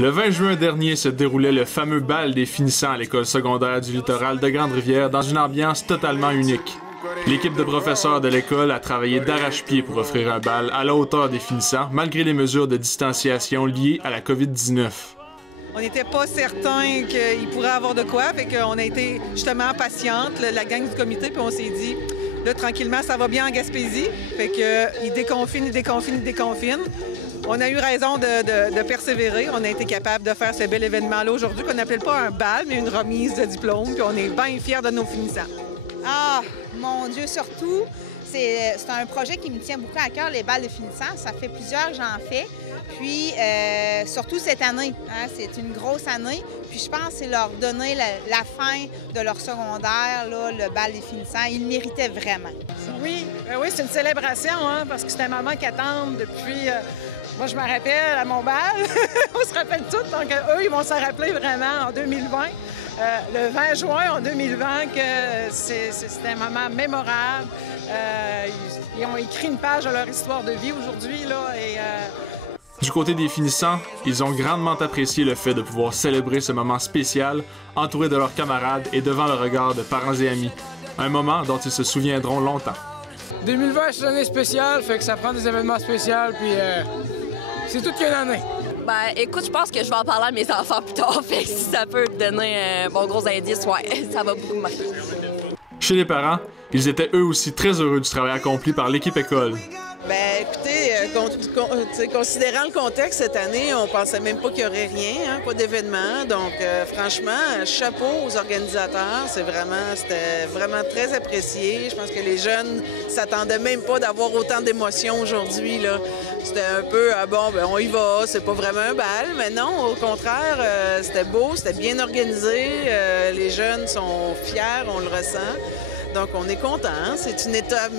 Le 20 juin dernier se déroulait le fameux bal des finissants à l'école secondaire du littoral de Grande-Rivière dans une ambiance totalement unique. L'équipe de professeurs de l'école a travaillé d'arrache-pied pour offrir un bal à la hauteur des finissants, malgré les mesures de distanciation liées à la COVID-19. On n'était pas certain qu'il pourrait avoir de quoi, fait qu'on a été justement patiente, la gang du comité, puis on s'est dit, là, tranquillement, ça va bien en Gaspésie, fait qu'ils déconfinent. On a eu raison de persévérer. On a été capable de faire ce bel événement-là aujourd'hui, qu'on n'appelle pas un bal, mais une remise de diplôme. Puis on est bien fiers de nos finissants. Ah, mon Dieu, surtout, c'est un projet qui me tient beaucoup à cœur, les balles de finissants. Ça fait plusieurs que j'en fais. Puis, surtout cette année, hein, c'est une grosse année. Puis, je pense que c'est leur donner la fin de leur secondaire, là, le bal des finissants. Ils le méritaient vraiment. Oui, c'est une célébration, hein, parce que c'est un moment qu'ils attendent depuis... moi, je me rappelle à mon bal. On se rappelle tout, donc eux, ils vont s'en rappeler vraiment en 2020. Le 20 juin en 2020, que c'était un moment mémorable. Ils ont écrit une page de leur histoire de vie aujourd'hui, là, et... Du côté des finissants, ils ont grandement apprécié le fait de pouvoir célébrer ce moment spécial, entourés de leurs camarades et devant le regard de parents et amis. Un moment dont ils se souviendront longtemps. 2020, c'est une année spéciale, fait que ça prend des événements spéciaux, puis c'est toute qu'une année. Ben, écoute, je pense que je vais en parler à mes enfants plus tard, fait que si ça peut te donner un bon gros indice, ouais, ça va beaucoup me marquer. Chez les parents, ils étaient eux aussi très heureux du travail accompli par l'équipe école. Bien, écoutez, considérant le contexte cette année, on pensait même pas qu'il y aurait rien, hein, pas d'événement. Donc, franchement, chapeau aux organisateurs. C'était vraiment très apprécié. Je pense que les jeunes s'attendaient même pas d'avoir autant d'émotions aujourd'hui, là. C'était un peu, on y va, c'est pas vraiment un bal. Mais non, au contraire, c'était beau, c'était bien organisé. Les jeunes sont fiers, on le ressent. Donc, on est content. Hein? C'est une étape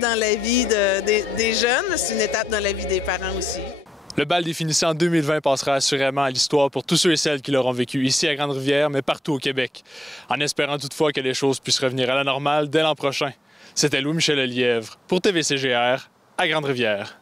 dans la vie des jeunes, c'est une étape dans la vie des parents aussi. Le bal des finissants 2020 passera assurément à l'histoire pour tous ceux et celles qui l'auront vécu ici à Grande-Rivière, mais partout au Québec, en espérant toutefois que les choses puissent revenir à la normale dès l'an prochain. C'était Louis-Michel Lelièvre pour TVCGR à Grande-Rivière.